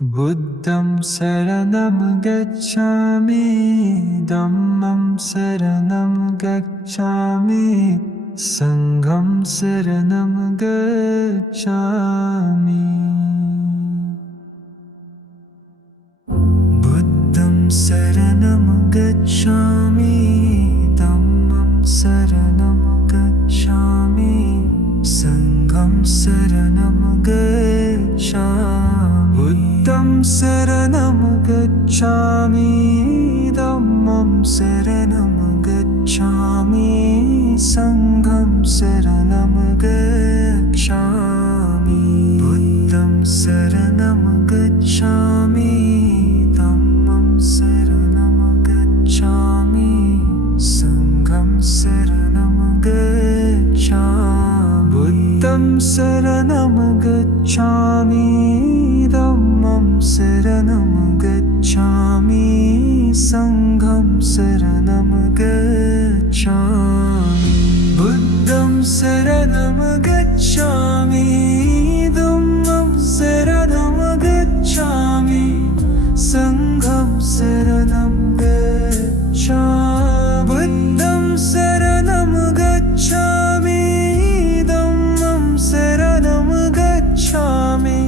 बुद्धं शरणं गच्छामि, धम्मं शरणं गच्छामि, संघं शरणं गच्छामि। बुद्धं शरणं गच्छामि, धम्मं शरणं गच्छामि, संघं शरणं गच्छामि। बुद्धं शरणं गच्छामि, धम्मं शरणं गच्छामि, संघं शरणं गच्छामि। बुद्धं शरणं गच्छामि, धम्मं शरणं गच्छामि, संघं शरणं गच्छामि। बुद्धं शरणं गच्छामि, धम्मं शरणं गच्छामि, संघं शरणं गच्छामि। बुद्धं शरणं गच्छामि, धम्मं शरणं गच्छामि, संघं शरणं गच्छामि। बुद्धं शरणं गच्छामि, धम्मं शरणं गच्छामि,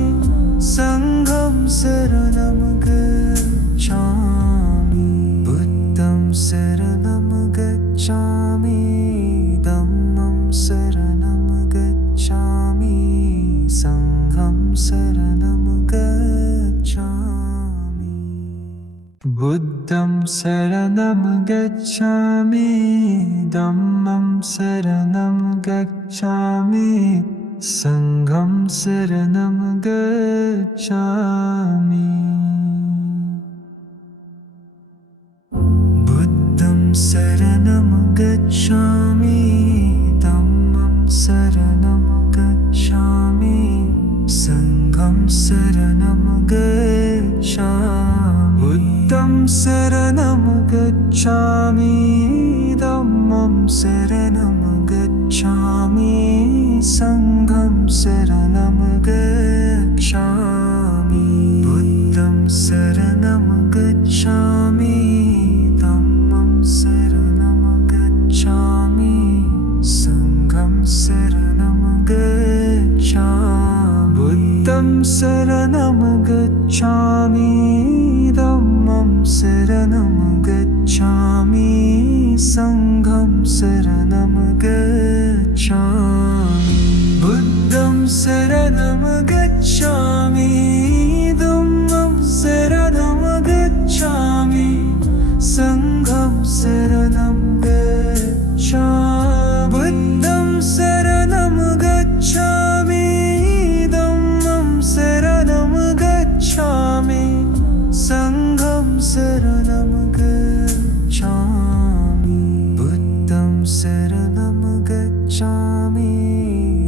संघं शरणं गच्छामि। बुद्धं शरणं गच्छामि, धम्मं शरणं गच्छामि, संघं शरणं गच्छामि। बुद्धं शरणं गच्छामि, धम्मं शरणं गच्छामि, संघं शरणं गच्छामि। बुद्धं शरणं गच्छामि, धम्मं शरणं गच्छामि, संघं शरणं गच्छामि। बुद्धं शरणं गच्छामि, धम्मं शरणं गच्छामि, संघं शरणं गच्छामि। बुद्धं शरणं गच्छामि, धम्मं शरणं गच्छामि, संघं शरणं गच्छामि। बुद्धं शरणं गच्छामि, धम्मं शरणं गच्छामि, संघं शरणं गच्छामि। बुद्धं शरणं गच्छामि, धम्मं शरणं गच्छामि, संघं शरणं गच्छामि। बुद्धं शरणं गच्छामि, धम्मं शरणं गच्छामि, संघं शरणं गच्छामि। बुद्धं शरणं गच्छामि,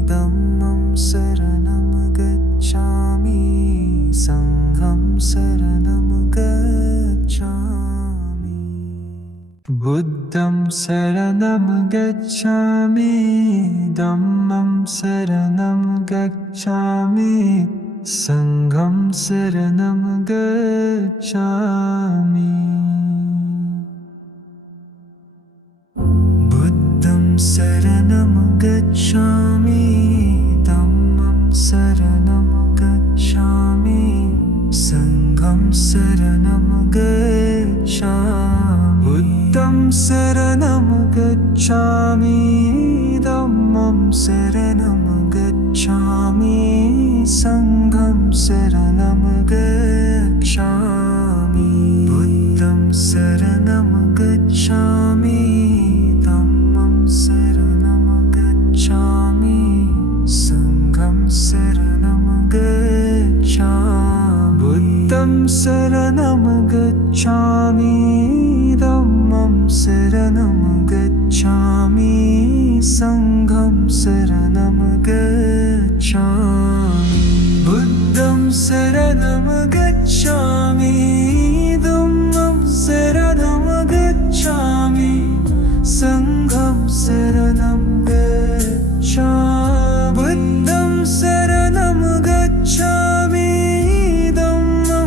धम्मं शरणं गच्छामि, संघं शरणं गच्छामि। बुद्धं शरणं गच्छामि, धम्मं शरणं गच्छामि, संघं शरणं गच्छामि। बुद्धं शरणं गच्छामि, धम्मं शरणं गच्छामि, संघं शरणं गच्छामि। बुद्धं शरणं गच्छामि, धम्मं शरणं गच्छामि, संघं शरणं गच्छामि। बुद्धं शरणं गच्छामि, धम्मं शरणं गच्छामि, संघं शरणं गच्छामि। बुद्धं शरणं गच्छामि, धम्मं शरणं गच्छामि, संघं शरणं गच्छामि। बुद्धं शरणं गच्छामि, धम्मं शरणं गच्छामि, संघं शरणं गच्छामि। बुद्धं शरणं गच्छामि, धम्मं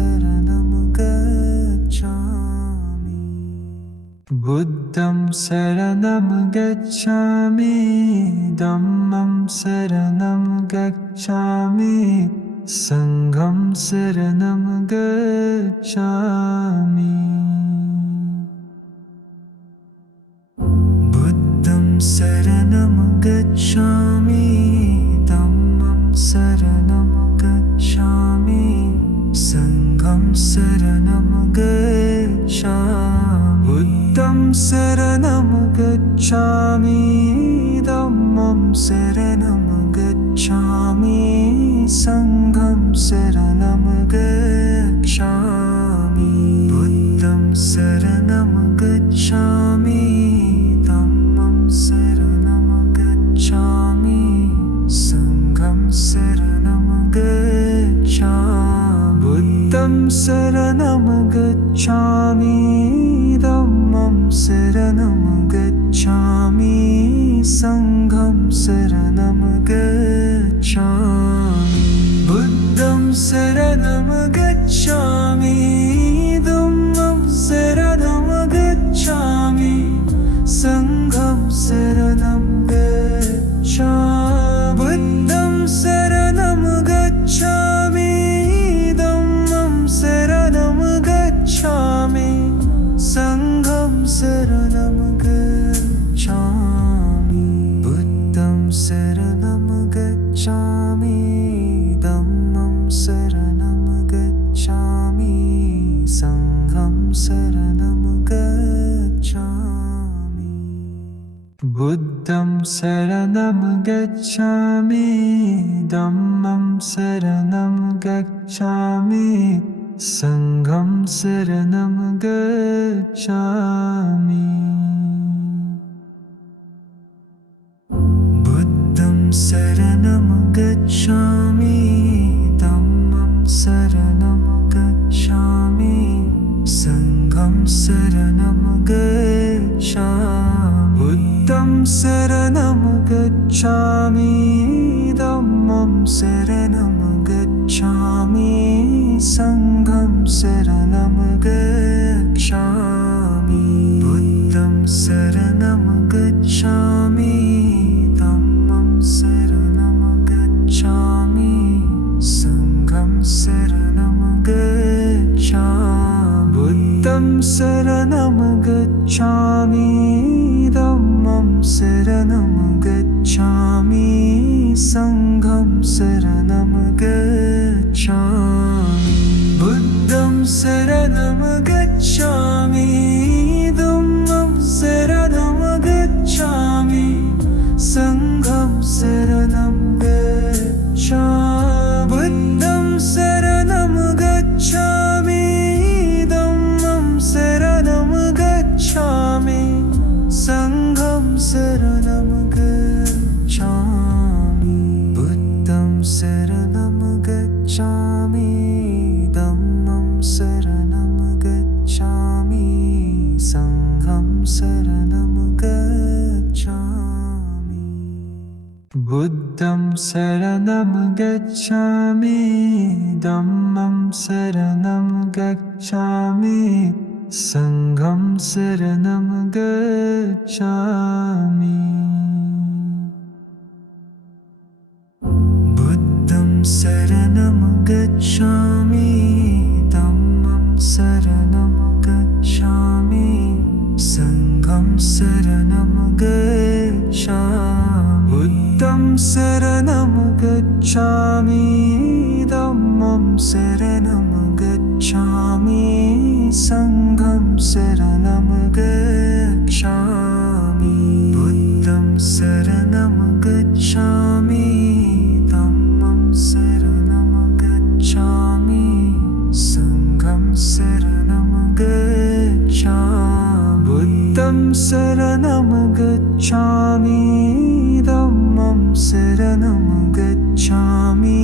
शरणं गच्छामि बुद्धं शरणं गच्छामि धम्मं शरणं गच्छामि संघं शरणं गच्छामि बुद्धं शरणं गच्छामि धम्मं शरणं गच्छामि संघं शरणं गच्छामि बुद्धं शरणं गच्छामि धम्मं शरणं गच्छामि संघं शरणं गच्छामि बुद्धं शरणं गच्छामि धम्मं शरणं गच्छामि संघं शरणं गच्छामि बुद्धं शरणं गच्छामि धम्मं शरणं गच्छामि संघं शरणं गच्छामि बुद्धं शरणं गच्छामि धम्मं शरणं गच्छामि संघं शरणं गच्छामि बुद्धं शरणं गच्छामि धम्मं शरणं गच्छामि संघं शरणं गच्छामि बुद्धं शरणं गच्छामि धम्मं शरणं गच्छामि संघं शरणं गच्छामि बुद्धं शरणं गच्छामि धम्मं शरणं गच्छामि संघं शरणं गच्छामि बुद्धं शरणं गच्छामि धम्मं शरणं गच्छामि संघं शरणं गच्छामि बुद्धं शरणं गच्छामि धम्मं शरणं गच्छामि संघं शरणं गच्छामि बुद्धं शरणं गच्छामि धम्मं शरणं गच्छामि संघं शरणं गच्छामि बुद्धं शरणं गच्छामि धम्मं शरणं गच्छामि संघं शरणं गच्छामि बुद्धं शरणं गच्छामि धम्मं शरणं गच्छामि संघं शरणं गच्छामि बुद्धं शरणं गच्छामि धम्मं शरणं गच्छामि संघं शरणं गच्छामि बुद्धं शरणं गच्छामि धम्मं शरणं गच्छामि संघं शरणं गच्छामि बुद्धं शरणं गच्छामि धम्मं शरणं गच्छामि संघं शरणं गच्छामि बुद्धं शरणं गच्छामि धम्मं शरणं गच्छामि संघं शरणं गच्छामि बुद्धं शरणं गच्छामि धम्मं शरणं गच्छामि संघं शरणं गच्छामि बुद्धं शरणं गच्छामि धम्मं शरणं गच्छामि संघं शरणं गच्छामि बुद्धं शरणं गच्छामि धम्मं शरणं गच्छामि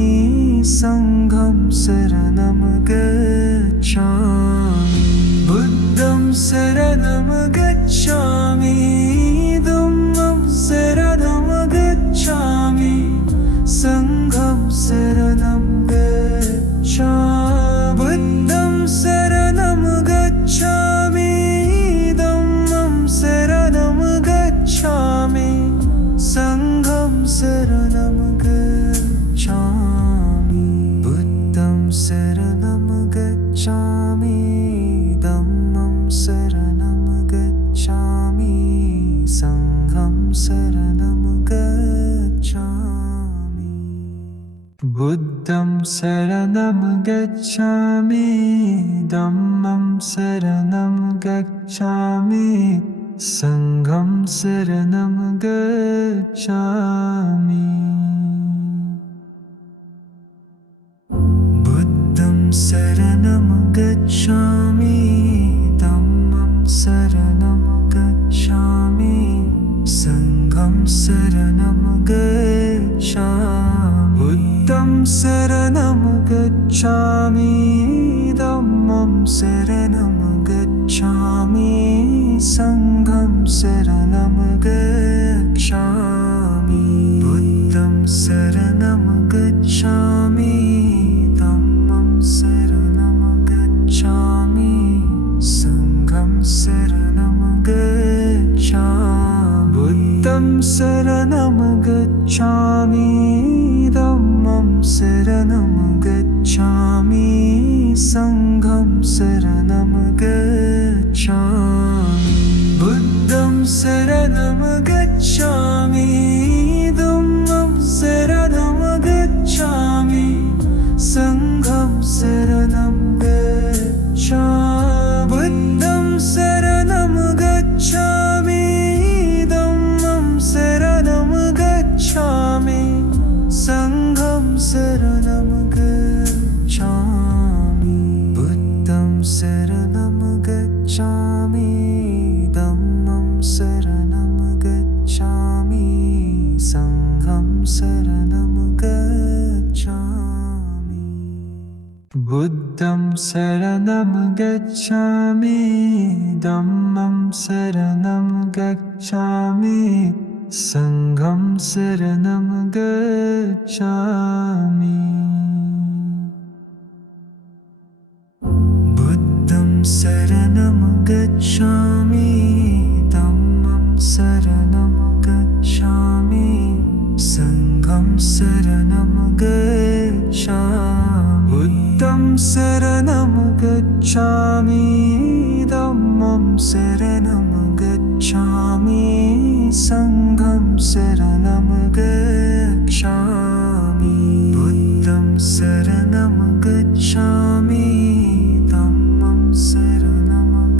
संघं शरणं गच्छामि बुद्धं शरणं गच्छामि धम्मं शरणं गच्छामि संघं शरणं गच्छामि बुद्धं बुद्धं शरणं गच्छामि धम्मं शरणं गच्छामि संघं शरणं गच्छामि बुद्धं शरणं गच्छामि धम्मं शरणं गच्छामि संघं शरणं गच्छामि बुद्धं शरणं गच्छामि धम्मं शरणं गच्छामि संघं शरणं गच्छामि बुद्धं शरणं गच्छामि धम्मं शरणं गच्छामि संघं शरणं गच्छामि बुद्धं शरणं गच्छामि धम्मं शरणं गच्छामि संघं शरणं गच्छामि बुद्धं शरणं गच्छामि धम्मं शरणं गच्छामि संघं शरणं गच्छामि बुद्धं शरणं गच्छामि धम्मं शरणं गच्छामि संघं शरणं गच्छामि बुद्धं शरणं गच्छामि धम्मं शरणं गच्छामि संघं शरणं गच्छामि बुद्धं शरणं गच्छामि धम्मं शरणं गच्छामि संघं शरणं गच्छामि बुद्धं शरणं गच्छामि धम्मं शरणं गच्छामि संघं शरणं गच्छामि बुद्धं शरणं गच्छामि धम्मं शरणं गच्छामि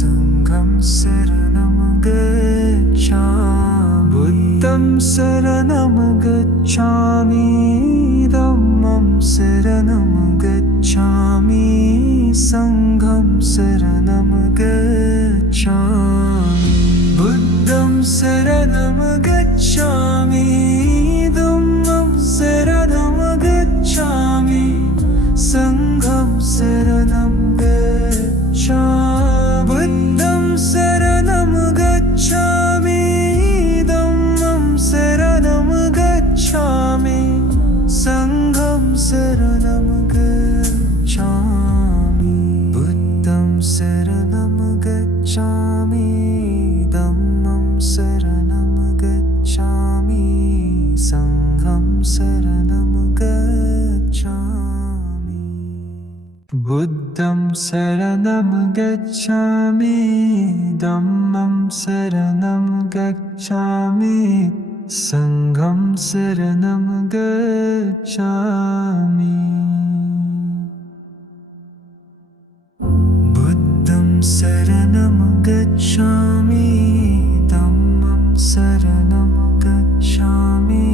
संघं शरणं गच्छामि बुद्धं शरणं गच्छामि धम्मं शरणं गच्छामि संघं शरणं गच्छामि बुद्धं शरणं गच्छामि धम्मं शरणं गच्छामि संघं शरणं गच्छामि बुद्धं शरणं गच्छामि धम्मं शरणं गच्छामि संघं शरणं गच्छामि बुद्धं शरणं गच्छामि धम्मं शरणं गच्छामि संघं शरणं गच्छामि बुद्धं शरणं गच्छामि धम्मं शरणं गच्छामि संघं शरणं गच्छामि बुद्धं शरणं गच्छामि धम्मं शरणं गच्छामि संघं शरणं गच्छामि बुद्धं शरणं गच्छामि धम्मं शरणं गच्छामि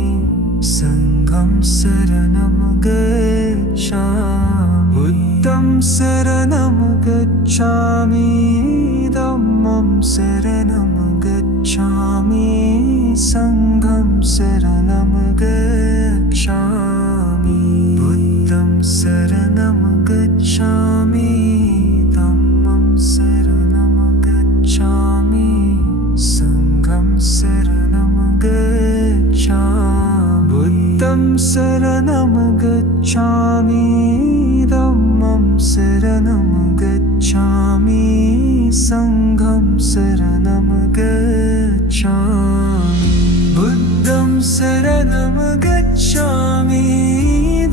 संघं शरणं गच्छामि बुद्धं शरणं गच्छामि धम्मं शरणं गच्छामि संघं शरणं गच्छामि बुद्धं शरणं गच्छामि धम्मं शरणं गच्छामि संघं शरणं गच्छामि बुद्धं शरणं गच्छामि धम्मं शरणं गच्छामि संघं शरणं गच्छामि बुद्धं शरणं गच्छामि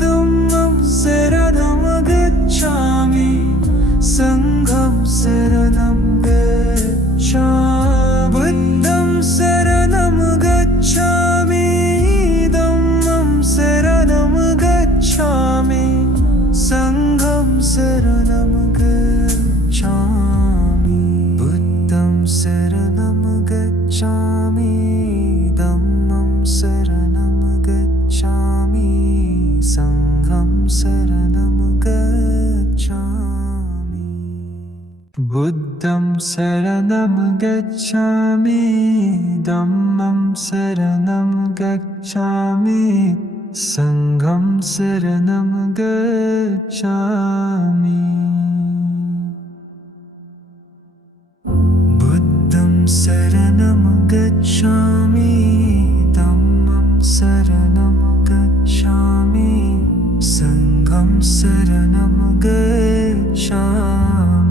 धम्मं शरणं गच्छामि संघं शरणं गच्छामि बुद्धं शरणं गच्छामि धम्मं शरणं गच्छामि बुद्धं शरणं गच्छामि धम्मं शरणं गच्छामि संघं शरणं गच्छामि बुद्धं शरणं गच्छामि धम्मं शरणं गच्छामि संघं शरणं गच्छामि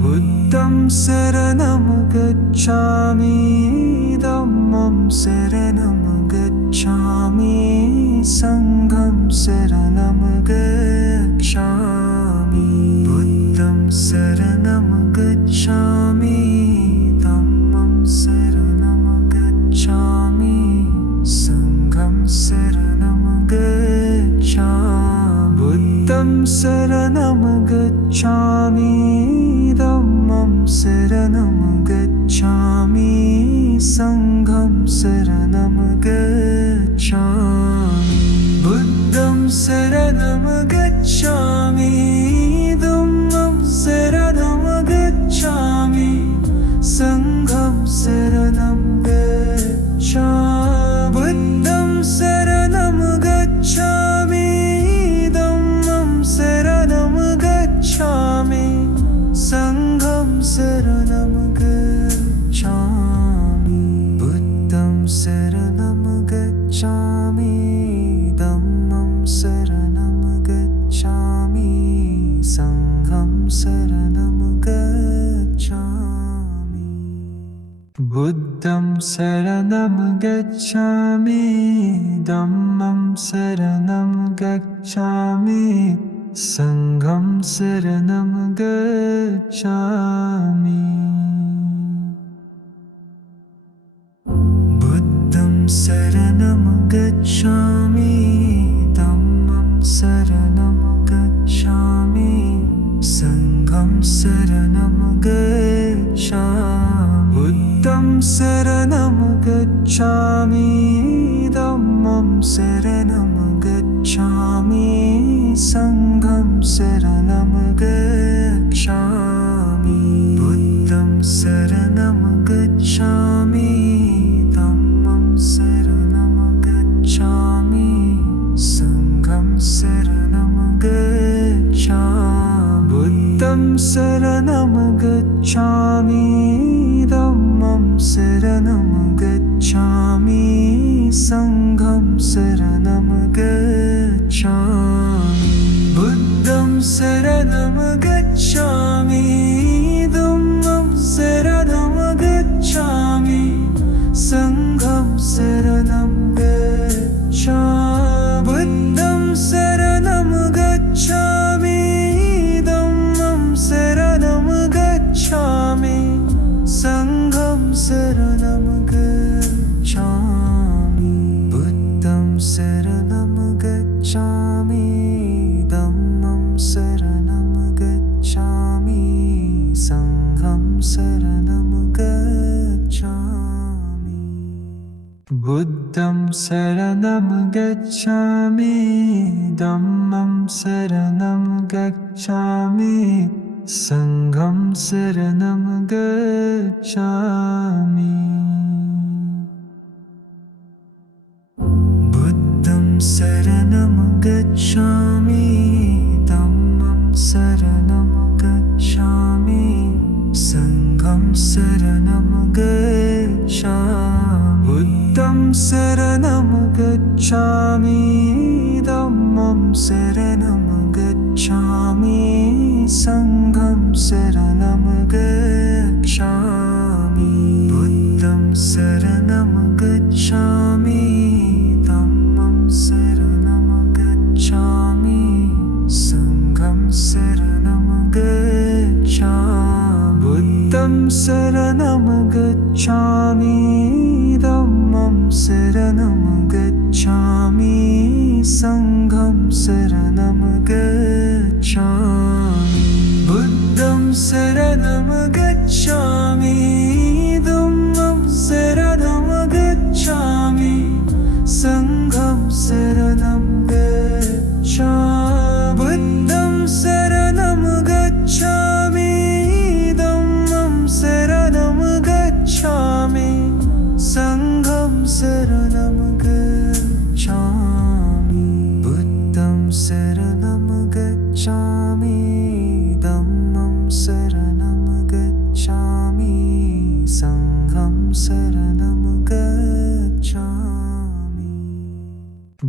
बुद्धं शरणं गच्छामि धम्मं शरणं गच्छामि संघं शरणं गच्छामि बुद्धं शरणं गच्छामि धम्मं शरणं गच्छामि संघं शरणं गच्छामि बुद्धं शरणं गच्छामि धम्मं शरणं गच्छामि संघं शरणं गच्छामि बुद्धं शरणं गच्छामि धम्मं शरणं गच्छामि संघं शरणं गच्छामि बुद्धं शरणं गच्छामि धम्मं शरणं गच्छामि संघं शरणं गच्छामि बुद्धं शरणं गच्छामि धम्मं शरणं गच्छामि संघं शरणं गच्छामि बुद्धं शरणं गच्छामि धम्मं शरणं गच्छामि संघं शरणं गच्छामि बुद्धं शरणं गच्छामि धम्मं शरणं गच्छामि संघं शरणं गच्छामि बुद्धं शरणं गच्छामि धम्मं शरणं गच्छामि संघं शरणं गच्छामि बुद्धं शरणं गच्छामि धम्मं शरणं गच्छामि संघं शरणं गच्छामि बुद्धं शरणं गच्छामि धम्मं शरणं गच्छामि संघं शरणं गच्छामि बुद्धं शरणं गच्छामि धम्मं शरणं गच्छामि संघं शरणं गच्छामि बुद्धं शरणं गच्छामि धम्मं शरणं गच्छामि संघं शरणं गच्छामि बुद्धं शरणं गच्छामि धम्मं शरणं गच्छामि संघं शरणं गच्छामि बुद्धं शरणं गच्छामि धम्मं शरणं गच्छामि संघं शरणं गच्छामि बुद्धं शरणं गच्छामि धम्मं शरणं गच्छामि संघं शरणं गच्छामि बुद्धं शरणं गच्छामि धम्मं शरणं गच्छामि संघं शरणं गच्छामि बुद्धं शरणं गच्छामि धम्मं शरणं गच्छामि संघं शरणं गच्छामि बुद्धं शरणं गच्छामि धम्मं शरणं गच्छामि संघं शरणं गच्छामि बुद्धं शरणं गच्छामि धम्मं शरणं गच्छामि संघं शरणं गच्छामि शरणं गच्छामि धम्मं शरणं गच्छामि संघं शरणं गच्छामि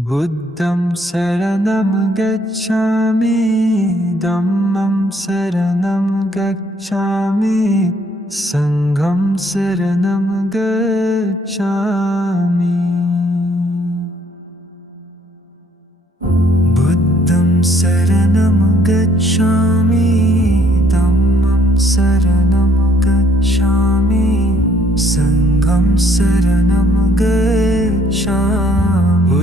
बुद्धं शरणं गच्छामि धम्मं शरणं गच्छामि संघं शरणं गच्छामि बुद्धं शरणं गच्छामि धम्मं शरणं गच्छामि संघं शरणं गच्छामि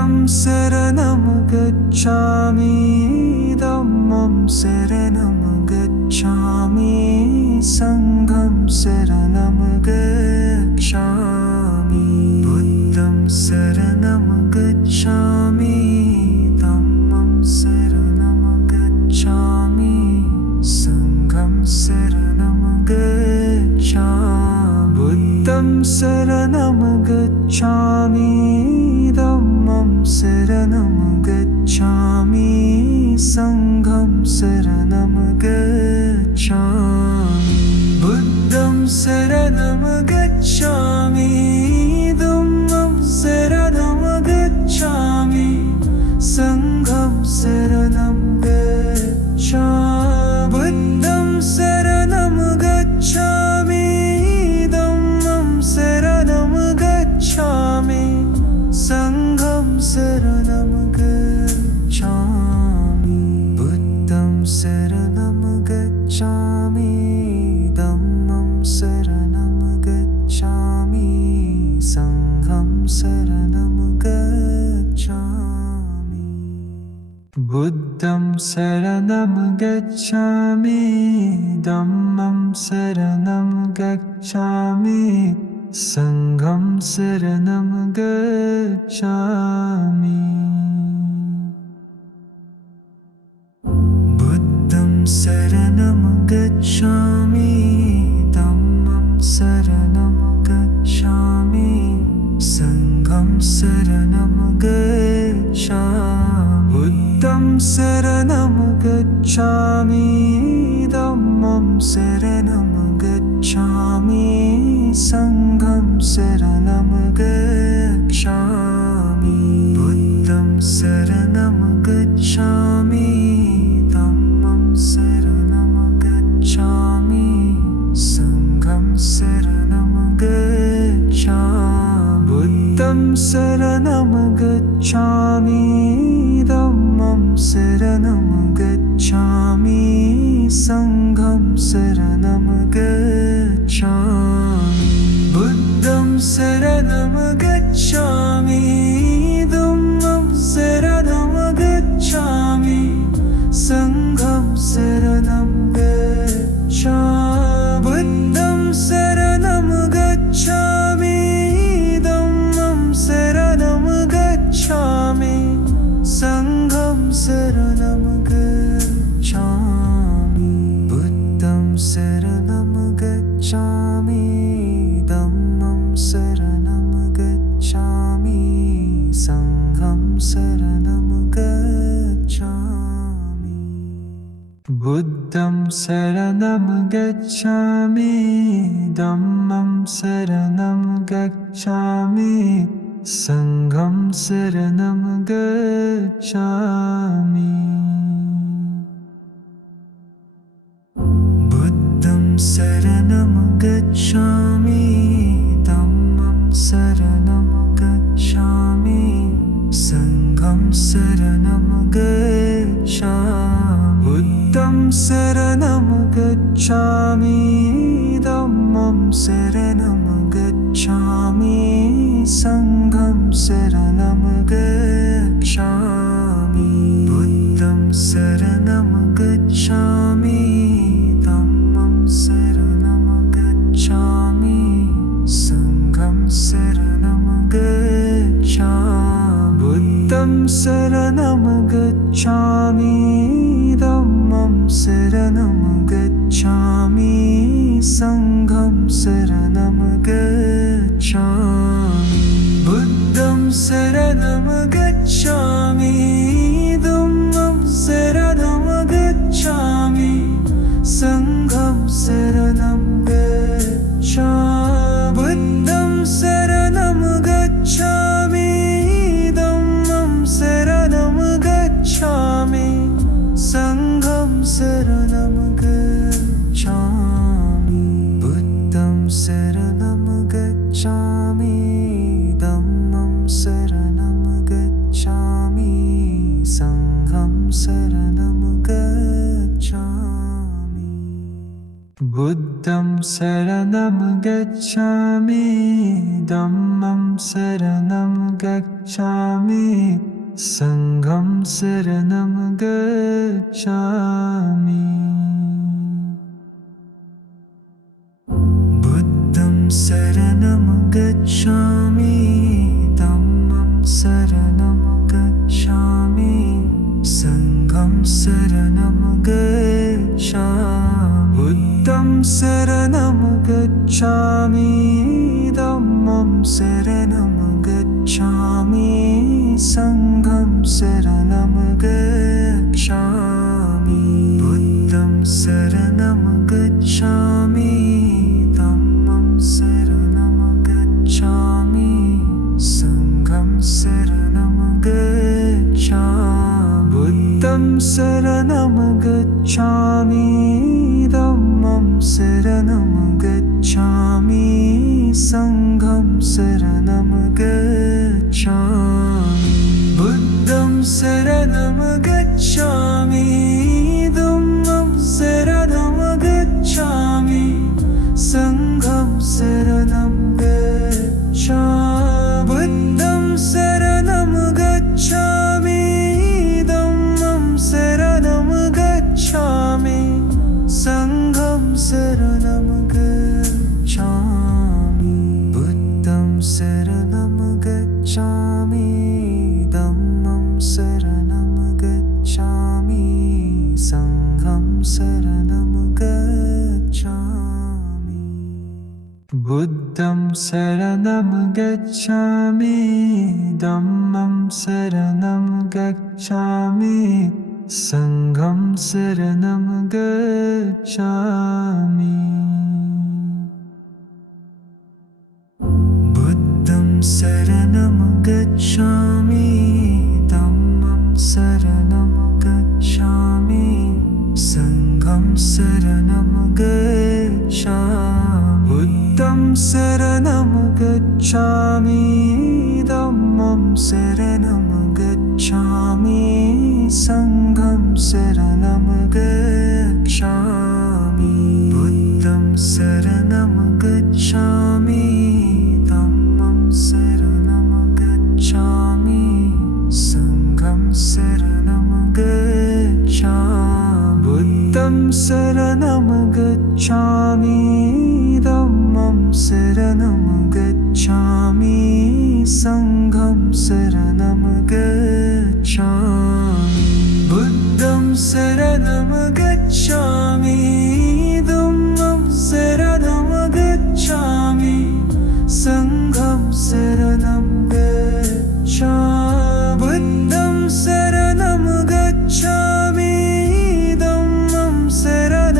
बुद्धं शरणं गच्छामि धम्मं शरणं गच्छामि संघं शरणं गच्छामि बुद्धं शरणं गच्छामि धम्मं शरणं गच्छामि संघं शरणं गच्छामि बुद्धं शरणं गच्छामि धम्मं शरणं गच्छामि संघं शरणं गच्छामि बुद्धं शरणं गच्छामि धम्मं शरणं गच्छामि संघं शरणं गच्छामि बुद्धं शरणं गच्छामि धम्मं शरणं गच्छामि संघं शरणं गच्छामि बुद्धं शरणं गच्छामि धम्मं शरणं गच्छामि संघं शरणं गच्छामि बुद्धं शरणं गच्छामि धम्मं शरणं गच्छामि संघं शरणं गच्छामि बुद्धं शरणं गच्छामि धम्मं शरणं गच्छामि संघं शरणं गच्छामि बुद्धं शरणं गच्छामि धम्मं शरणं गच्छामि संघं शरणं गच्छामि बुद्धं शरणं गच्छामि धम्मं शरणं गच्छामि संघं शरणं गच्छामि बुद्धं शरणं गच्छामि धम्मं शरणं गच्छामि संघं शरणं गच्छामि बुद्धं शरणं गच्छामि धम्मं शरणं गच्छामि संघं शरणं गच्छामि बुद्धं शरणं गच्छामि धम्मं शरणं गच्छामि संघं शरणं गच्छामि बुद्धं शरणं गच्छामि धम्मं शरणं गच्छामि संघं शरणं गच्छामि बुद्धं शरणं गच्छामि धम्मं शरणं गच्छामि संघं शरणं गच्छामि बुद्धं शरणं गच्छामि धम्मं शरणं गच्छामि संघं शरणं गच्छामि बुद्धं शरणं गच्छामि धम्मं शरणं गच्छामि संघं शरणं गच्छामि बुद्धं शरणं गच्छामि धम्मं शरणं गच्छामि संघं शरणं गच्छामि बुद्धं शरणं गच्छामि धम्मं शरणं गच्छामि संघं शरणं गच्छामि बुद्धं शरणं गच्छामि धम्मं शरणं गच्छामि बुद्धं शरणं गच्छामि धम्मं शरणं गच्छामि संघं शरणं गच्छामि बुद्धं शरणं गच्छामि धम्मं शरणं गच्छामि संघं शरणं गच्छामि बुद्धं शरणं गच्छामि धम्मं शरणं गच्छामि संघं शरणं गच्छामि बुद्धं शरणं गच्छामि धम्मं शरणं गच्छामि संघं शरणं गच्छामि बुद्धं शरणं गच्छामि धम्मं शरणं गच्छामि संघं शरणं गच्छामि बुद्धं शरणं गच्छामि धम्मं शरणं गच्छामि संघं शरणं गच्छामि बुद्धं शरणं गच्छामि धम्मं शरणं गच्छामि संघं शरणं गच्छामि बुद्धं शरणं गच्छामि धम्मं शरणं गच्छामि संघं शरणं गच्छामि बुद्धं शरणं गच्छामि धम्मं शरणं गच्छामि संघं शरणं गच्छामि बुद्धं शरणं गच्छामि धम्मं शरणं गच्छामि संघं शरणं गच्छामि बुद्धं शरणं गच्छामि धम्मं शरणं गच्छामि संघं शरणं गच्छामि बुद्धं शरणं गच्छामि धम्मं शरणं गच्छामि संघं शरणं गच्छामि बुद्धं शरणं गच्छामि धम्मं शरणं गच्छामि संघं शरणं गच्छामि बुद्धं शरणं गच्छामि धम्मं शरणं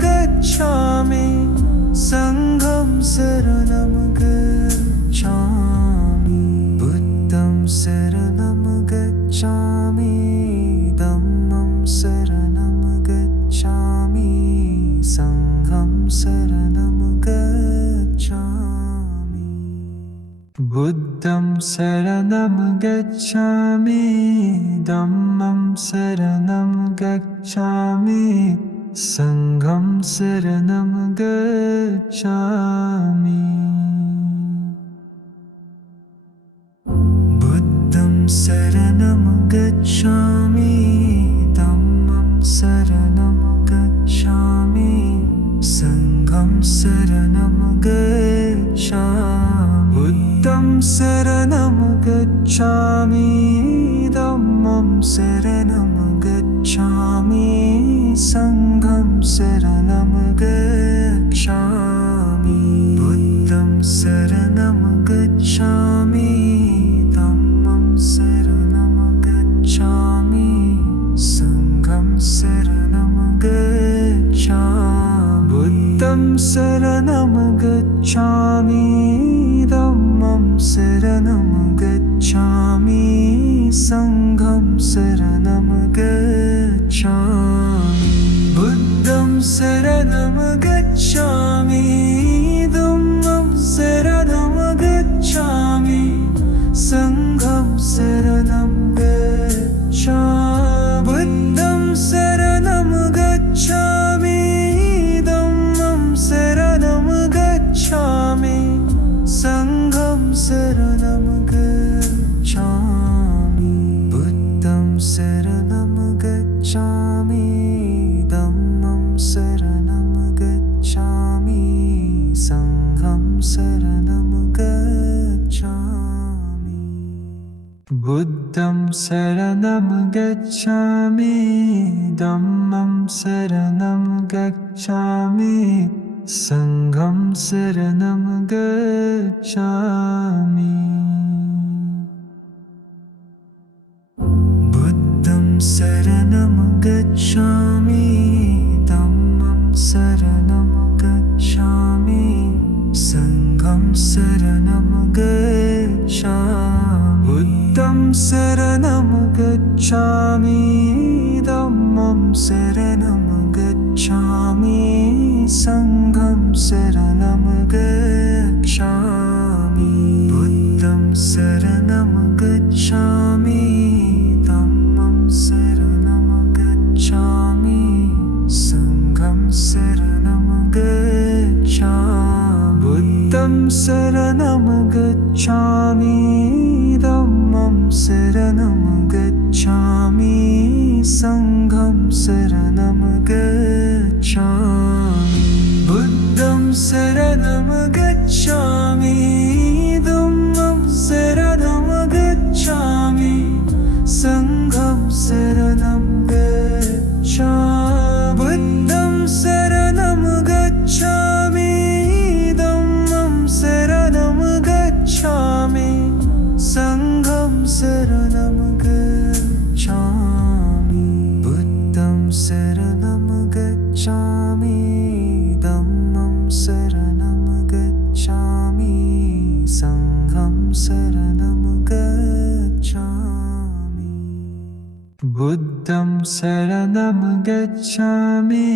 गच्छामि संघं शरणं गच्छामि बुद्धं शरणं गच्छामि धम्मं शरणं गच्छामि संघं शरणं गच्छामि बुद्धं शरणं गच्छामि धम्मं शरणं गच्छामि संघं शरणं गच्छामि बुद्धं शरणं गच्छामि धम्मं शरणं गच्छामि संघं शरणं गच्छामि बुद्धं शरणं गच्छामि धम्मं शरणं गच्छामि संघं शरणं गच्छामि बुद्धं शरणं गच्छामि धम्मं शरणं गच्छामि संघं शरणं गच्छामि बुद्धं शरणं गच्छामि धम्मं शरणं गच्छामि संघं शरणं गच्छामि बुद्धं शरणं गच्छामि धम्मं शरणं गच्छामि संघं शरणं गच्छामि बुद्धं शरणं गच्छामि धम्मं शरणं गच्छामि संघं शरणं गच्छामि शरणं गच्छामि धम्मं शरणं गच्छामि संघं शरणं गच्छामि बुद्धं शरणं गच्छामि धम्मं शरणं गच्छामि संघं शरणं गच्छामि बुद्धं शरणं गच्छामि धम्मं शरणं गच्छामि संघं शरणं गच्छामि बुद्धं शरणं गच्छामि धम्मं शरणं गच्छामि संघं शरणं गच्छामि बुद्धं शरणं गच्छामि धम्मं शरणं गच्छामि संघं शरणं गच्छामि बुद्धं शरणं गच्छामि धम्मं शरणं गच्छामि संघं शरणं गच्छामि बुद्धं शरणं गच्छामि धम्मं शरणं गच्छामि संघं शरणं गच्छामि बुद्धं शरणं गच्छामि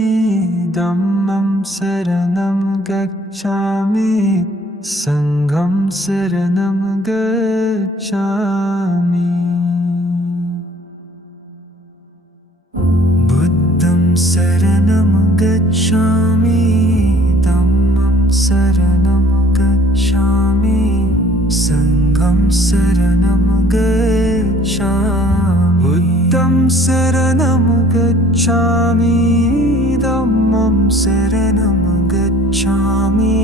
धम्मं शरणं गच्छामि संघं शरणं गच्छामि बुद्धं शरणं गच्छामि धम्मं शरणं गच्छामि संघं शरणं गच्छामि बुद्धं शरणं गच्छामि धम्मं शरणं गच्छामि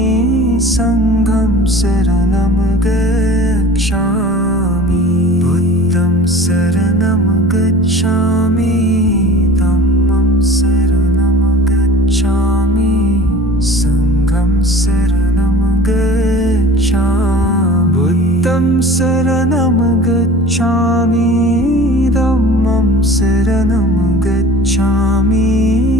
संघं शरणं गच्छामि बुद्धं शरणं गच्छामि धम्मं शरणं गच्छामि संघं शरणं गच्छामि बुद्धं शरणं गच्छामि धम्मं शरणं गच्छामि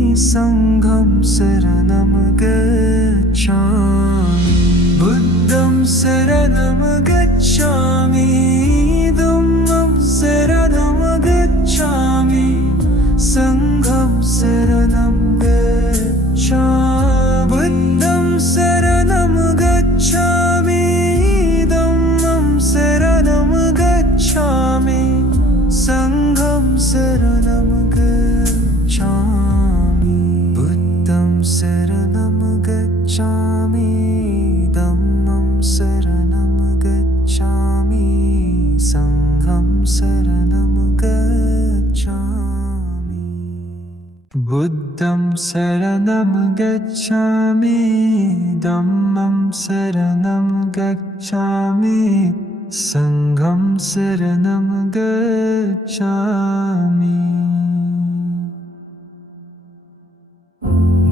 संघं शरणं गच्छामि बुद्धं शरणं गच्छामि धम्मं शरणं गच्छामि संघं शरणं गच्छामि बुद्धं शरणं गच्छामि धम्मं शरणं गच्छामि संघं शरणं गच्छामि बुद्धं शरणं गच्छामि धम्मं शरणं गच्छामि संघं शरणं गच्छामि बुद्धं शरणं गच्छामि धम्मं शरणं गच्छामि संघं शरणं गच्छामि बुद्धं शरणं गच्छामि धम्मं शरणं गच्छामि संघं शरणं गच्छामि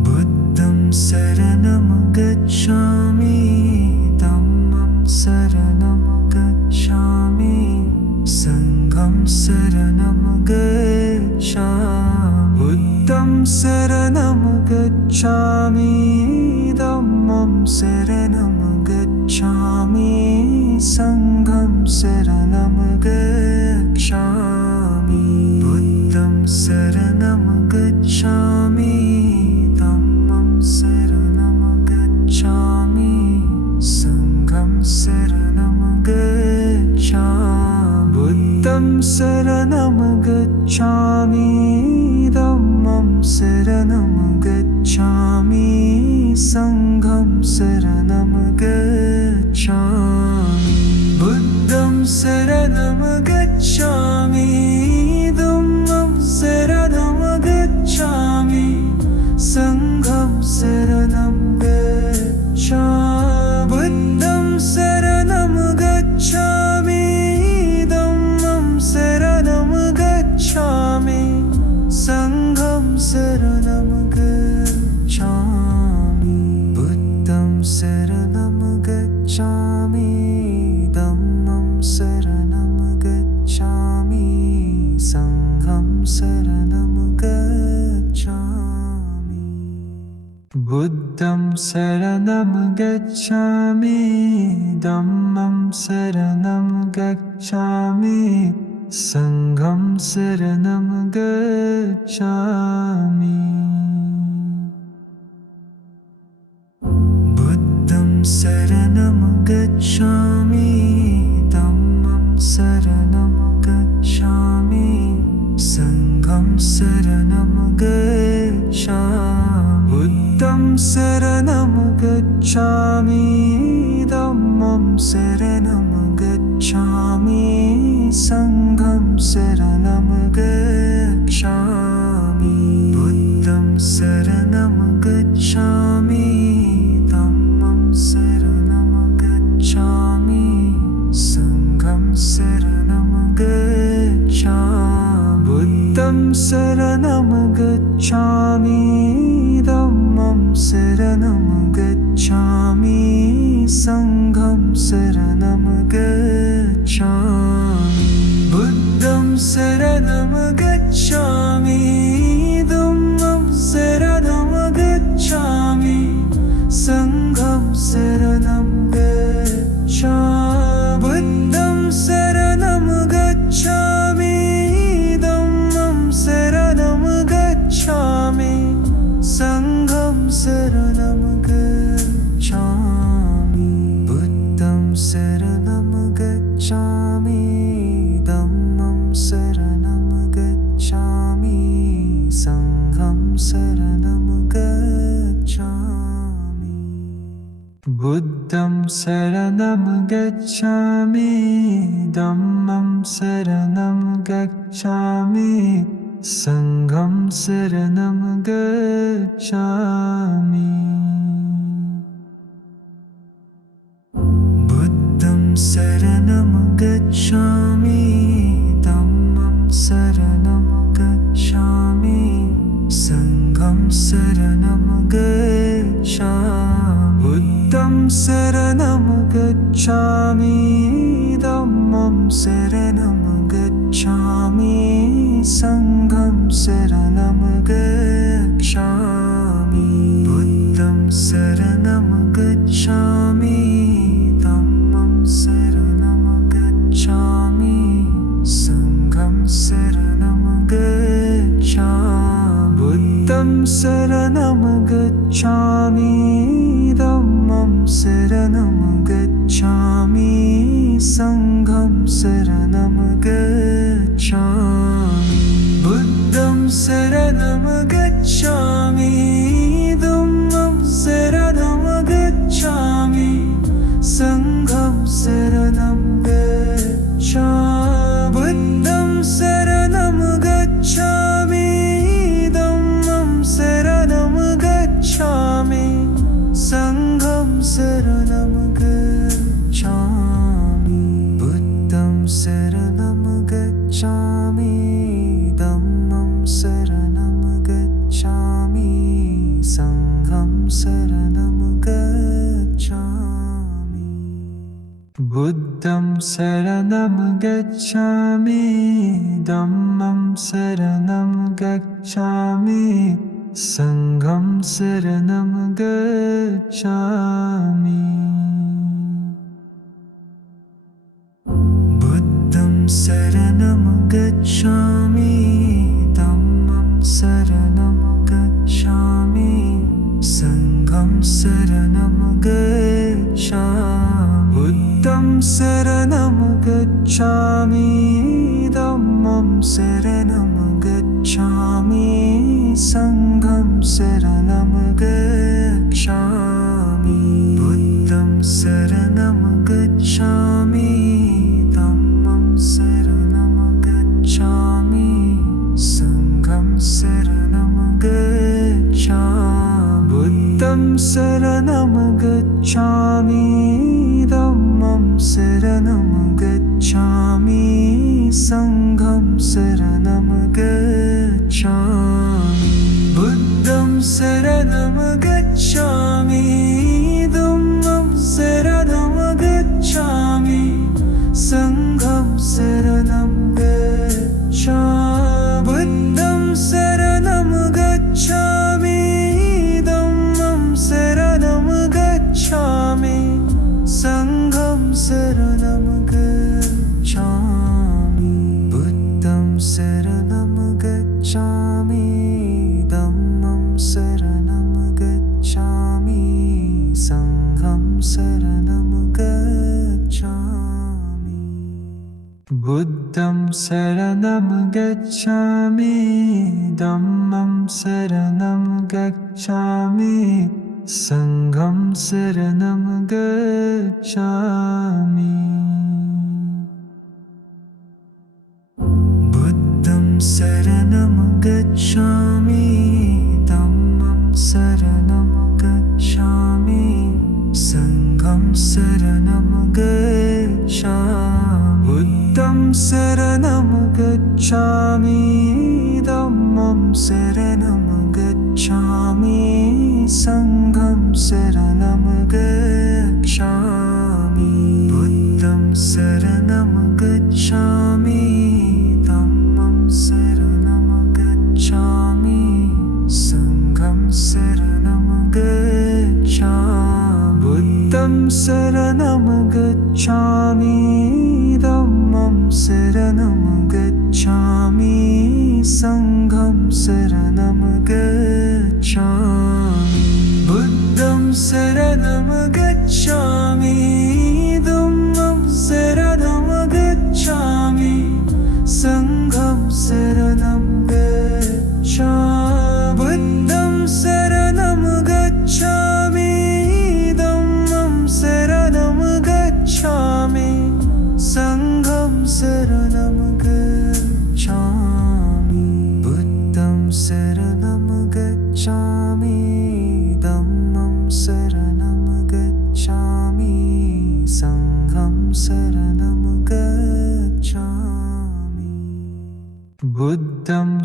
बुद्धं शरणं गच्छामि धम्मं शरणं गच्छामि संघं शरणं गच्छामि बुद्धं शरणं गच्छामि धम्मं शरणं गच्छामि संघं शरणं गच्छामि बुद्धं शरणं गच्छामि धम्मं शरणं गच्छामि संघं शरणं गच्छामि बुद्धं शरणं गच्छामि धम्मं शरणं गच्छामि संघं शरणं गच्छामि बुद्धं शरणं गच्छामि धम्मं शरणं गच्छामि संघं शरणं गच्छामि बुद्धं शरणं गच्छामि धम्मं शरणं शरणं गच्छामि बुद्धं शरणं गच्छामि धम्मं शरणं गच्छामि संघं शरणं गच्छामि बुद्धं शरणं गच्छामि धम्मं शरणं गच्छामि संघं शरणं गच्छामि बुद्धं शरणं गच्छामि धम्मं शरणं गच्छामि संघं शरणं गच्छामि बुद्धं शरणं गच्छामि धम्मं शरणं गच्छामि संघं शरणं गच्छामि बुद्धं शरणं गच्छामि धम्मं शरणं गच्छामि संघं शरणं गच्छामि बुद्धं शरणं गच्छामि धम्मं शरणं गच्छामि संघं शरणं गच्छामि बुद्धं शरणं गच्छामि धम्मं शरणं गच्छामि संघं शरणं गच्छामि बुद्धं शरणं गच्छामि धम्मं शरणं गच्छामि संघं शरणं गच्छामि बुद्धं शरणं गच्छामि धम्मं शरणं गच्छामि संघं शरणं गच्छामि बुद्धं शरणं गच्छामि धम्मं शरणं गच्छामि संघं शरणं गच्छामि बुद्धं शरणं गच्छामि धम्मं शरणं गच्छामि संघं शरणं गच्छामि बुद्धं शरणं गच्छामि धम्मं शरणं गच्छामि संघं शरणं गच्छामि बुद्धं शरणं गच्छामि धम्मं शरणं गच्छामि संघं शरणं गच्छामि बुद्धं शरणं गच्छामि धम्मं शरणं गच्छामि संघं शरणं गच्छामि बुद्धं शरणं गच्छामि धम्मं शरणं गच्छामि संघं शरणं गच्छामि बुद्धं शरणं गच्छामि धम्मं शरणं गच्छामि संघं शरणं गच्छामि बुद्धं शरणं गच्छामि धम्मं शरणं गच्छामि संघं शरणं गच्छामि बुद्धं शरणं गच्छामि धम्मं शरणं गच्छामि संघं शरणं गच्छामि बुद्धं शरणं गच्छामि धम्मं शरणं गच्छामि संघं शरणं गच्छामि बुद्धं शरणं गच्छामि धम्मं शरणं गच्छामि संघं शरणं गच्छामि बुद्धं शरणं गच्छामि धम्मं शरणं गच्छामि संघं शरणं गच्छामि बुद्धं शरणं गच्छामि धम्मं शरणं गच्छामि संघं शरणं गच्छामि बुद्धं शरणं गच्छामि धम्मं शरणं गच्छामि संघं शरणं गच्छामि बुद्धं शरणं गच्छामि धम्मं शरणं गच्छामि संघं शरणं गच्छामि बुद्धं शरणं गच्छामि धम्मं शरणं गच्छामि संघं शरणं गच्छामि बुद्धं शरणं गच्छामि धम्मं शरणं गच्छामि संघं शरणं गच्छामि बुद्धं शरणं गच्छामि धम्मं शरणं गच्छामि संघं शरणं गच्छामि बुद्धं शरणं गच्छामि धम्मं शरणं गच्छामि संघं शरणं गच्छामि बुद्धं शरणं गच्छामि धम्मं शरणं गच्छामि संघं शरणं गच्छामि बुद्धं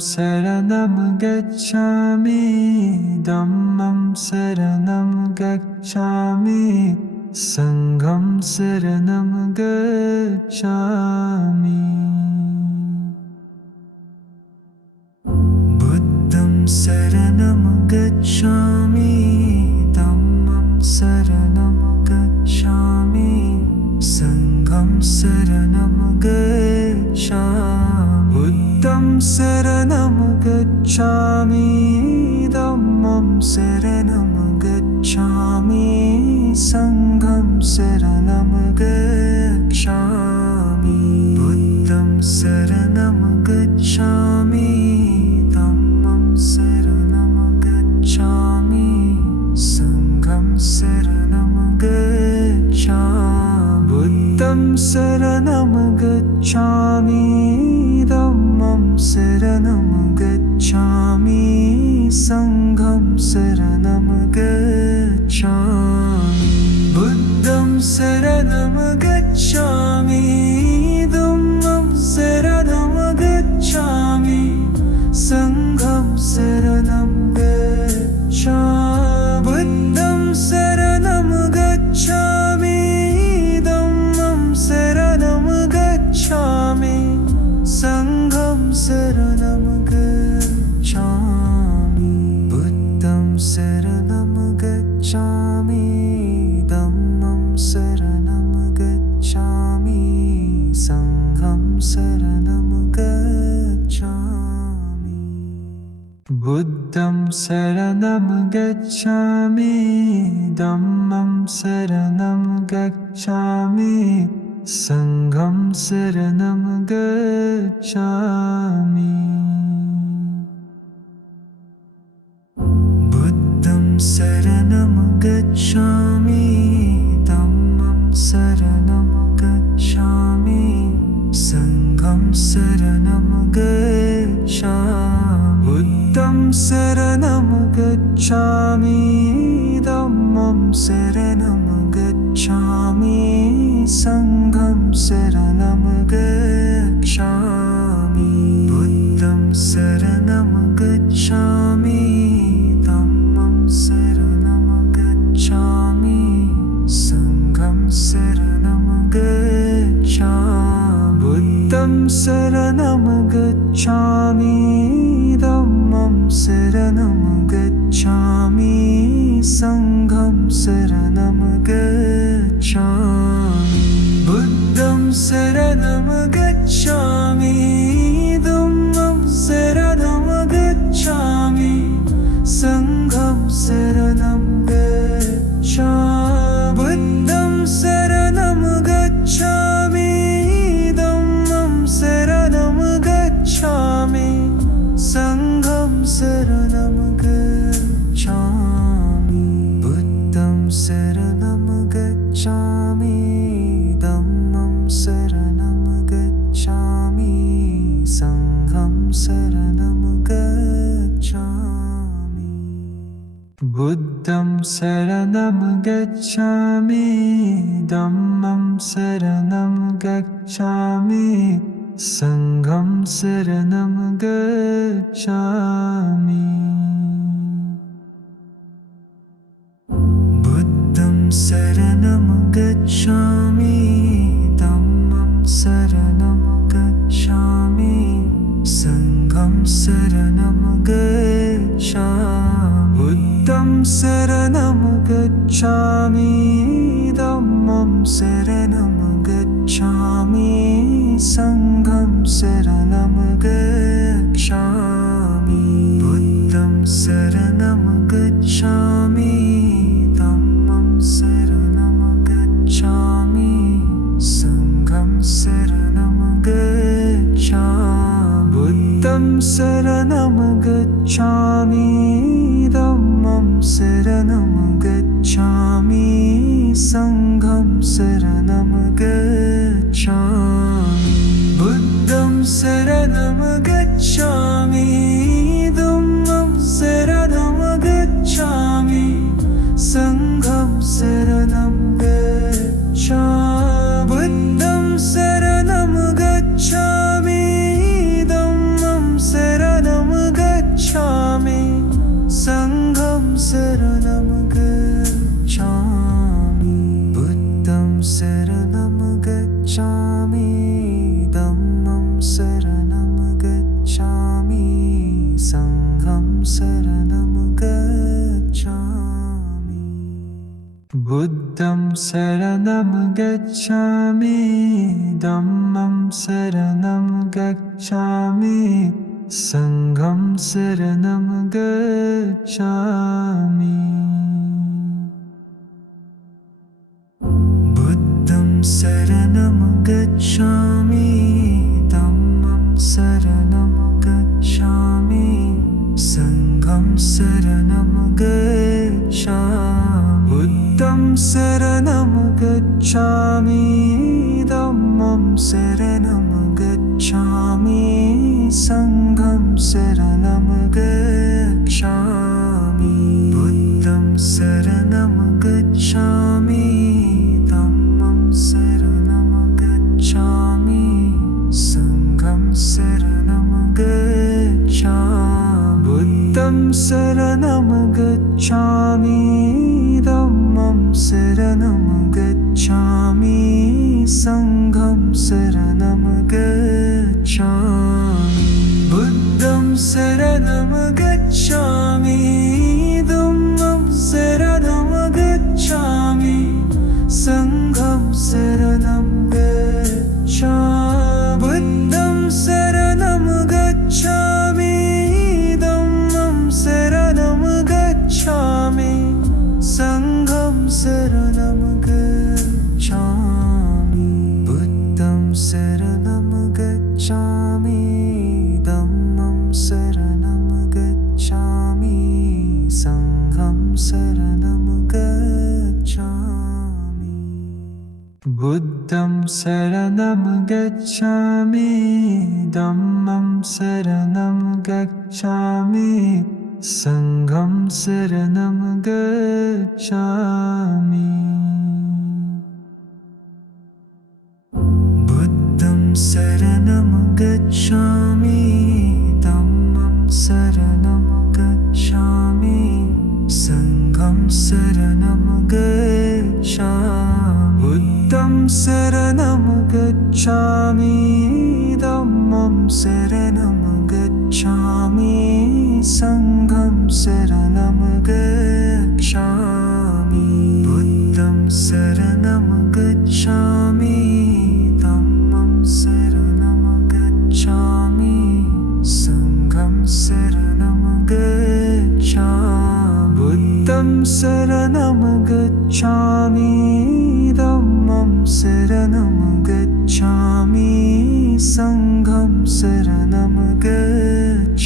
शरणं गच्छामि धम्मं शरणं गच्छामि संघं शरणं गच्छामि बुद्धं शरणं गच्छामि धम्मं शरणं गच्छामि संघं शरणं गच्छामि बुद्धं शरणं गच्छामि धम्मं शरणं गच्छामि संघं शरणं गच्छामि बुद्धं शरणं गच्छामि धम्मं शरणं गच्छामि संघं शरणं गच्छामि बुद्धं शरणं गच्छामि धम्मं शरणं गच्छामि संघं शरणं गच्छामि बुद्धं शरणं गच्छामि धम्मं शरणं गच्छामि संघं शरणं गच्छामि बुद्धं शरणं गच्छामि धम्मं शरणं गच्छामि संघं शरणं गच्छामि बुद्धं शरणं गच्छामि धम्मं शरणं गच्छामि संघं शरणं गच्छामि बुद्धं शरणं गच्छामि धम्मं शरणं गच्छामि संघं शरणं गच्छामि बुद्धं शरणं गच्छामि धम्मं शरणं गच्छामि संघं शरणं गच्छामि बुद्धं शरणं गच्छामि धम्मं शरणं गच्छामि संघं शरणं गच्छामि बुद्धं शरणं गच्छामि धम्मं शरणं गच्छामि संघं शरणं गच्छामि बुद्धं शरणं गच्छामि धम्मं शरणं गच्छामि संघं शरणं गच्छामि बुद्धं शरणं गच्छामि धम्मं शरणं गच्छामि संघं शरणं गच्छामि बुद्धं शरणं गच्छामि धम्मं शरणं गच्छामि संघं शरणं गच्छामि बुद्धं शरणं गच्छामि धम्मं शरणं शरणं गच्छामि बुद्धं शरणं गच्छामि धम्मं शरणं गच्छामि संघं शरणं गच्छामि बुद्धं शरणं गच्छामि धम्मं शरणं गच्छामि संघं शरणं गच्छामि बुद्धं शरणं गच्छामि धम्मं शरणं गच्छामि संघं शरणं गच्छामि बुद्धं शरणं गच्छामि धम्मं शरणं गच्छामि संघं शरणं गच्छामि बुद्धं शरणं गच्छामि धम्मं शरणं गच्छामि संघं शरणं गच्छामि बुद्धं शरणं गच्छामि धम्मं शरणं गच्छामि संघं शरणं गच्छामि बुद्धं शरणं गच्छामि धम्मं शरणं गच्छामि संघं शरणं गच्छामि बुद्धं शरणं गच्छामि धम्मं शरणं गच्छामि संघं शरणं गच्छामि बुद्धं शरणं गच्छामि धम्मं शरणं गच्छामि संघं शरणं गच्छामि बुद्धं शरणं गच्छामि धम्मं शरणं गच्छामि संघं शरणं गच्छामि बुद्धं शरणं गच्छामि धम्मं शरणं गच्छामि संघं शरणं गच्छामि बुद्धं शरणं गच्छामि धम्मं शरणं गच्छामि संघं शरणं गच्छामि बुद्धं शरणं गच्छामि धम्मं शरणं गच्छामि संघं शरणं गच्छामि बुद्धं शरणं गच्छामि धम्मं शरणं गच्छामि संघं शरणं गच्छामि बुद्धं शरणं गच्छामि धम्मं शरणं गच्छामि संघं शरणं गच्छामि बुद्धं शरणं गच्छामि धम्मं शरणं गच्छामि संघं शरणं गच्छामि बुद्धं शरणं गच्छामि धम्मं शरणं गच्छामि संघं शरणं गच्छामि बुद्धं शरणं गच्छामि धम्मं शरणं गच्छामि संघं शरणं गच्छामि बुद्धं शरणं गच्छामि धम्मं शरणं गच्छामि संघं शरणं गच्छामि बुद्धं शरणं गच्छामि धम्मं शरणं गच्छामि संघं शरणं गच्छामि बुद्धं शरणं गच्छामि धम्मं शरणं गच्छामि संघं शरणं गच्छामि बुद्धं शरणं गच्छामि धम्मं शरणं गच्छामि संघं शरणं गच्छामि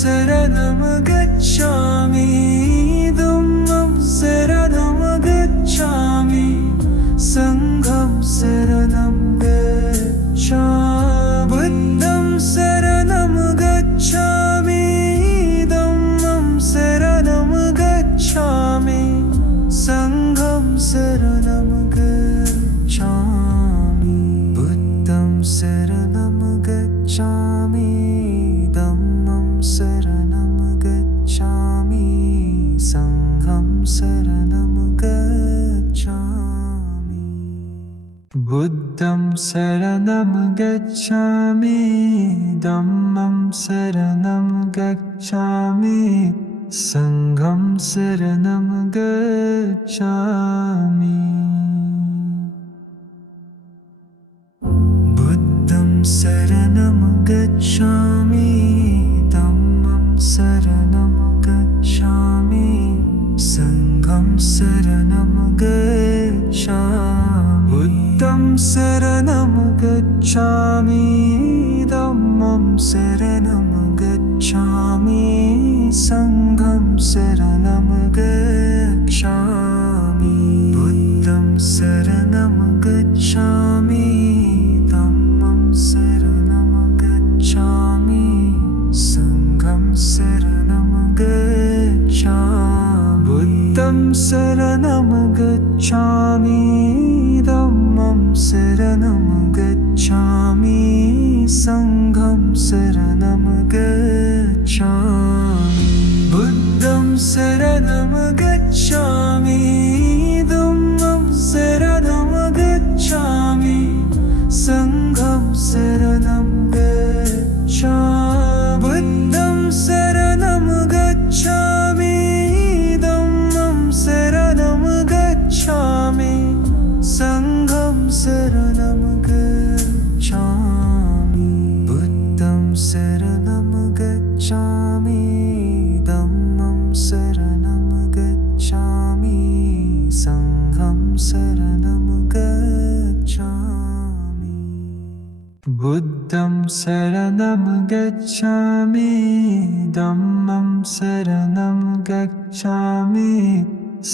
शरणं गच्छामि धम्मं शरणं गच्छामि संघं शरणं गच्छामि बुद्धं शरणं गच्छामि धम्मं शरणं गच्छामि संघं शरणं गच्छामि बुद्धं शरणं गच्छामि धम्मं शरणं गच्छामि संघं शरणं गच्छामि बुद्धं शरणं गच्छामि धम्मं शरणं गच्छामि संघं शरणं गच्छामि बुद्धं शरणं गच्छामि धम्मं शरणं गच्छामि संघं शरणं गच्छामि बुद्धं शरणं गच्छामि धम्मं शरणं गच्छामि संघं शरणं गच्छामि बुद्धं शरणं गच्छामि धम्मं शरणं गच्छामि संघं शरणं गच्छामि बुद्धं शरणं गच्छामि धम्मं शरणं गच्छामि संघं शरणं गच्छामि बुद्धं शरणं गच्छामि धम्मं शरणं गच्छामि संघं शरणं गच्छामि बुद्धं शरणं गच्छामि धम्मं शरणं गच्छामि संघं शरणं गच्छामि बुद्धं शरणं गच्छामि धम्मं शरणं गच्छामि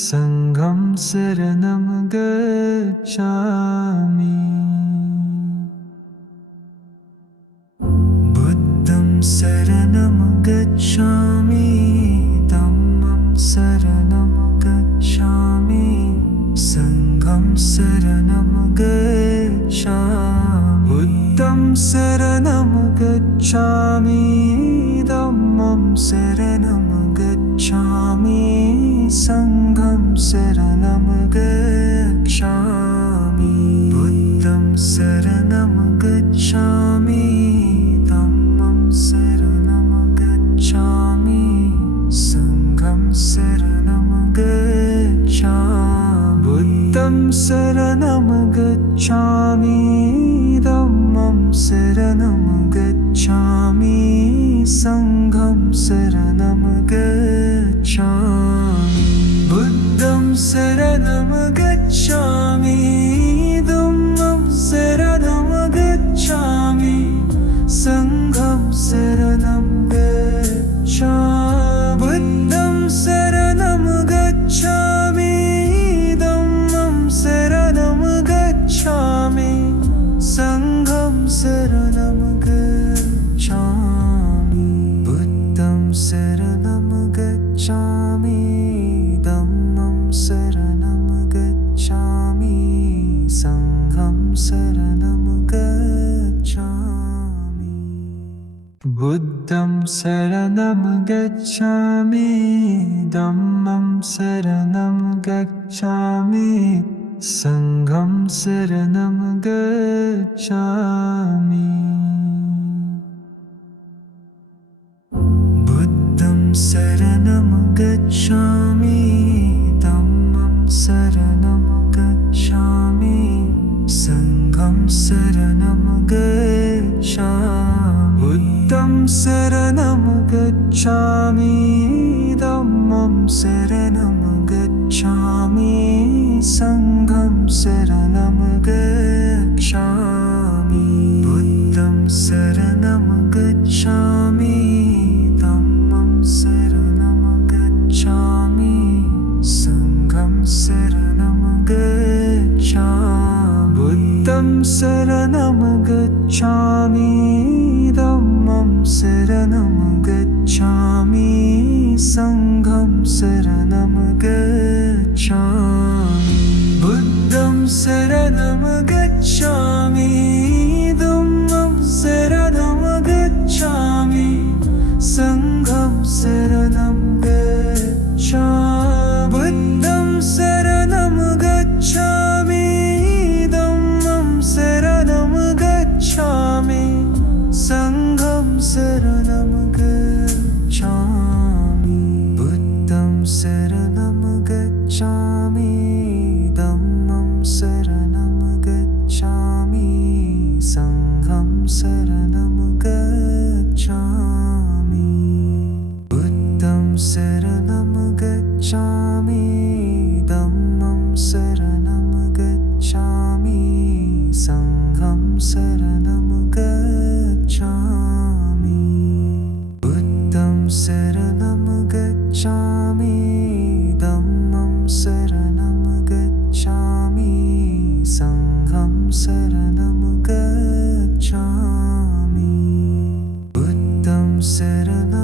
संघं शरणं गच्छामि बुद्धं शरणं गच्छामि धम्मं शरणं गच्छामि संघं शरणं गच्छामि बुद्धं शरणं गच्छामि धम्मं शरणं गच्छामि संघं शरणं गच्छामि बुद्धं शरणं गच्छामि धम्मं शरणं गच्छामि संघं शरणं गच्छामि बुद्धं शरणं गच्छामि धम्मं शरणं गच्छामि संघं शरणं गच्छामि बुद्धं शरणं गच्छामि धम्मं शरणं गच्छामि संघं शरणं गच्छामि बुद्धं शरणं गच्छामि धम्मं शरणं गच्छामि संघं शरणं गच्छामि बुद्धं शरणं गच्छामि धम्मं शरणं गच्छामि संघं शरणं गच्छामि बुद्धं शरणं गच्छामि धम्मं शरणं गच्छामि संघं शरणं गच्छामि बुद्धं शरणं गच्छामि धम्मं शरणं गच्छामि संघं शरणं गच्छामि बुद्धं शरणं गच्छामि धम्मं शरणं गच्छामि संघं शरणं गच्छामि बुद्धं शरणं गच्छामि धम्मं शरणं गच्छामि संघं शरणं गच्छामि बुद्धं शरणं गच्छामि धम्मं शरणं गच्छामि संघं शरणं गच्छामि बुद्धं शरणं गच्छामि धम्मं शरणं गच्छामि संघं शरणं गच्छामि बुद्धं शरणं गच्छामि धम्मं शरणं गच्छामि संघं शरणं गच्छामि बुद्धं शरणं गच्छामि धम्मं शरणं गच्छामि संघं शरणं गच्छामि बुद्धं शरणं गच्छामि धम्मं शरणं गच्छामि संघं शरणं गच्छामि बुद्धं शरणं गच्छामि धम्मं शरणं गच्छामि संघं शरणं गच्छामि बुद्धं शरणं